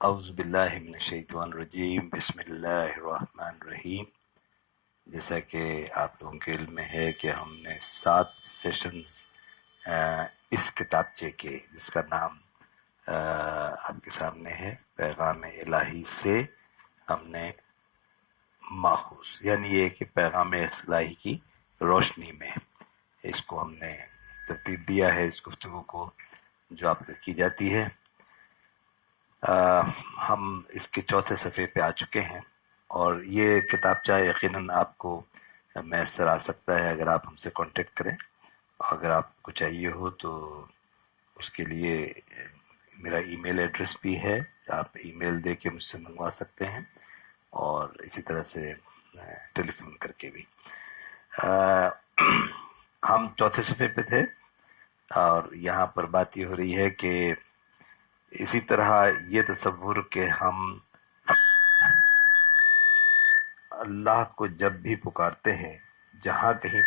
اعوذ باللہ من الشیطان الرجیم بسم اللہ الرحمن الرحیم. جیسا کہ آپ لوگوں کے علم میں ہے کہ ہم نے 7 سیشنز اس کتابچے کے، جس کا نام آپ کے سامنے ہے، پیغام الہی سے ہم نے ماخوذ، یعنی یہ کہ پیغام الہی کی روشنی میں، اس کو ہم نے ترتیب دیا ہے اس گفتگو کو جو آپ کی جاتی ہے. ہم اس کے چوتھے صفحے پہ آ چکے ہیں، اور یہ کتابچہ یقیناً آپ کو میسر آ سکتا ہے اگر آپ ہم سے کانٹیکٹ کریں. اگر آپ کو چاہیے ہو تو اس کے لیے میرا ای میل ایڈریس بھی ہے، آپ ای میل دے کے مجھ سے منگوا سکتے ہیں، اور اسی طرح سے ٹیلی فون کر کے بھی. ہم چوتھے صفحے پہ تھے، اور یہاں پر بات یہ ہو رہی ہے کہ اسی طرح یہ تصور کہ ہم اللہ کو جب بھی پکارتے ہیں، جہاں کہیں